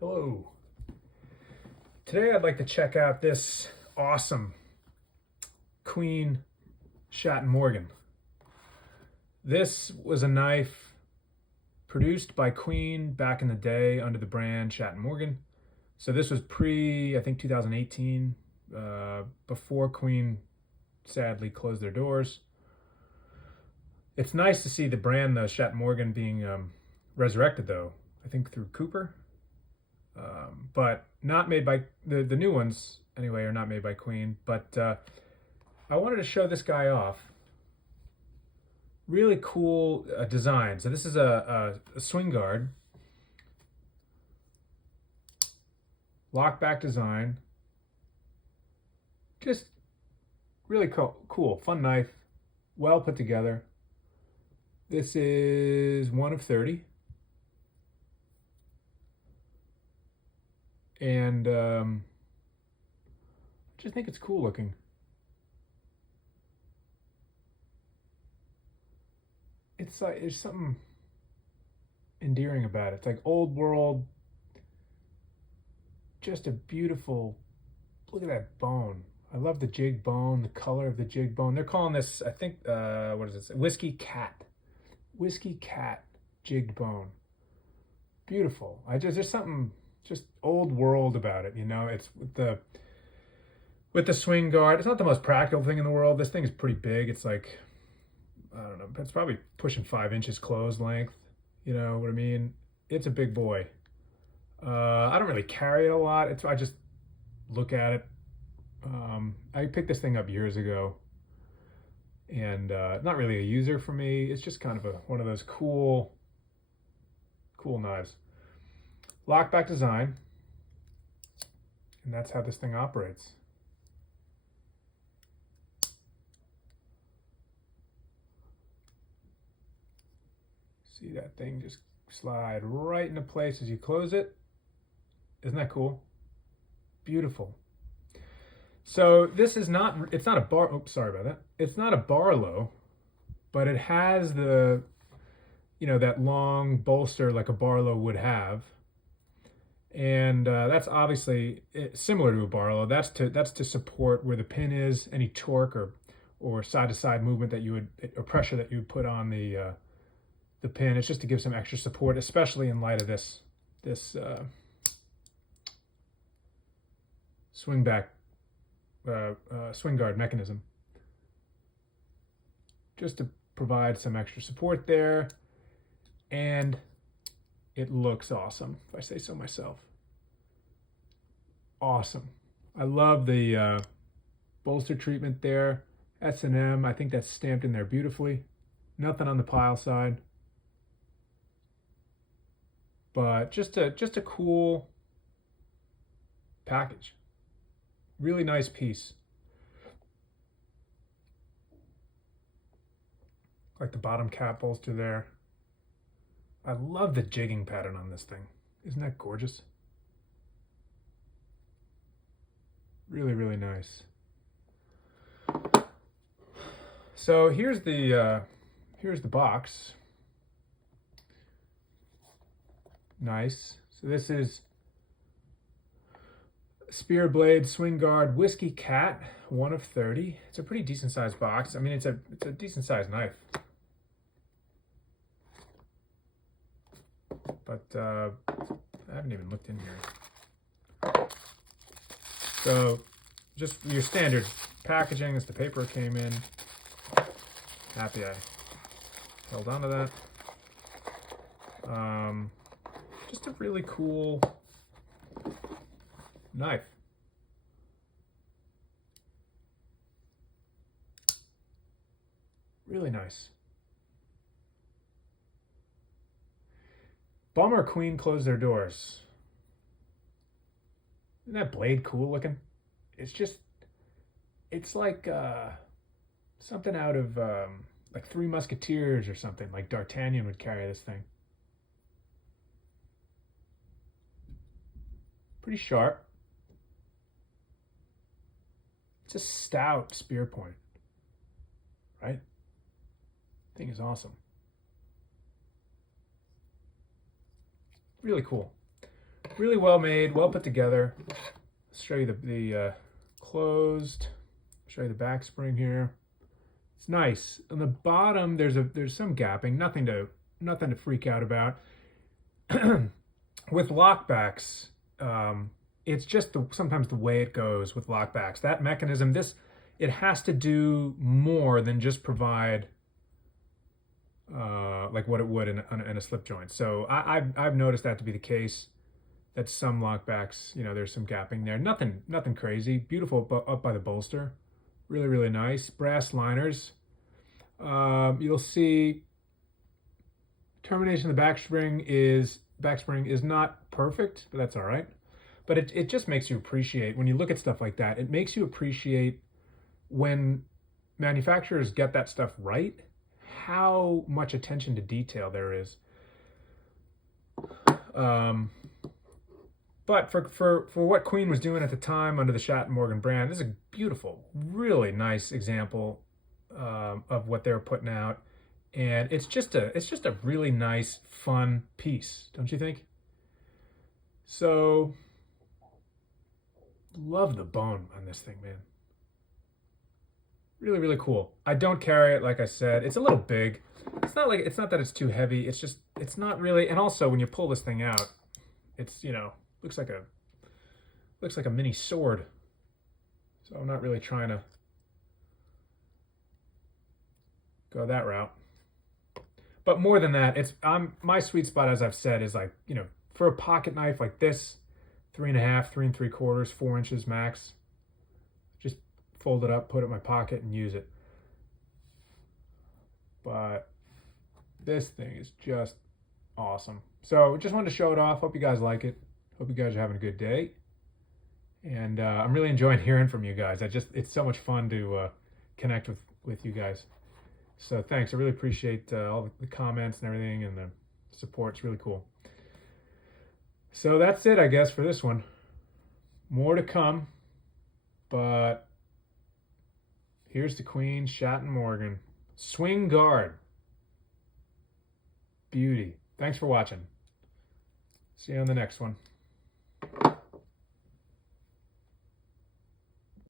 Hello. Today I'd like to check out this awesome Queen Schatt Morgan. This was a knife produced by Queen back in the day under the brand Schatt Morgan. So this was I think 2018, before Queen sadly closed their doors. It's nice to see the brand, the Schatt Morgan, being resurrected, though. I think through Cooper. But not made by the new ones anyway, are not made by Queen. But I wanted to show this guy off. Really cool design. So this is a swing guard, lock back design. Just really cool, fun knife, well put together. This is one of 30. And I just think it's cool looking. It's like there's something endearing about it. It's like old world, just a beautiful, look at that bone. I love the jig bone, the color of the jig bone. They're calling this, I think, what is it? Whiskey Cat. Whiskey Cat jigged bone. Beautiful. There's something just old world about it, you know. It's with the swing guard. It's not the most practical thing in the world. This thing is pretty big. It's like, I don't know, it's probably pushing 5 inches closed length. You know what I mean? It's a big boy. I don't really carry it a lot. I just look at it. I picked this thing up years ago, and not really a user for me. It's just kind of one of those cool knives. Lockback design, and that's how this thing operates. See that thing just slide right into place as you close it. Isn't that cool? Beautiful. So this is not, it's not a bar, oops, sorry about that. It's not a Barlow, but it has the, that long bolster like a Barlow would have. And that's obviously similar to a Barlow. That's to support where the pin is, any torque or side to side movement that you would, or pressure that you would put on the pin. It's just to give some extra support, especially in light of this swing guard mechanism. Just to provide some extra support there, and it looks awesome, if I say so myself. Awesome. I love the bolster treatment there. S&M, I think that's stamped in there beautifully. Nothing on the pile side. But just a cool package. Really nice piece. Like the bottom cap bolster there. I love the jigging pattern on this thing. Isn't that gorgeous? Really, really nice. So here's the box. Nice. So this is Spear Blade Swing Guard Whiskey Cat, 1 of 30. It's a pretty decent sized box. I mean, it's a decent sized knife. But I haven't even looked in here. So just your standard packaging as the paper came in. Happy I held on to that. Just a really cool knife. Really nice. Bummer Queen closed their doors. Isn't that blade cool looking? It's like something out of like Three Musketeers or something. Like D'Artagnan would carry this thing. Pretty sharp. It's a stout spear point, right? Thing is awesome. Really cool. Really well made, well put together. Let's show you the closed. Show you the back spring here. It's nice. On the bottom, there's some gapping. Nothing to freak out about. With lockbacks, it's just sometimes the way it goes with lockbacks. That mechanism, it has to do more than just provide like what it would in a slip joint. So I've noticed that to be the case. That some lockbacks, there's some gapping there. Nothing crazy. Beautiful up by the bolster. Really, really nice. Brass liners. You'll see termination of the backspring is not perfect, but that's all right. But it just makes you appreciate, when you look at stuff like that, it makes you appreciate when manufacturers get that stuff right, how much attention to detail there is. But for what Queen was doing at the time under the Schatt and Morgan brand, this is a beautiful, really nice example of what they're putting out, and it's just a really nice, fun piece, don't you think? So, love the bone on this thing, man. Really, really cool. I don't carry it, like I said. It's a little big. It's not that it's too heavy. It's not really. And also, when you pull this thing out, it's looks like a mini sword. So I'm not really trying to go that route. But more than that, my sweet spot, as I've said, is like, for a pocket knife like this, 3.5, 3 3/4, 4 inches max. Just fold it up, put it in my pocket, and use it. But this thing is just awesome. So just wanted to show it off. Hope you guys like it. Hope you guys are having a good day. And I'm really enjoying hearing from you guys. It's so much fun to connect with you guys. So thanks. I really appreciate all the comments and everything, and the support. It's really cool. So that's it, I guess, for this one. More to come. But here's the Queen, Schatt and Morgan. Swing guard. Beauty. Thanks for watching. See you on the next one.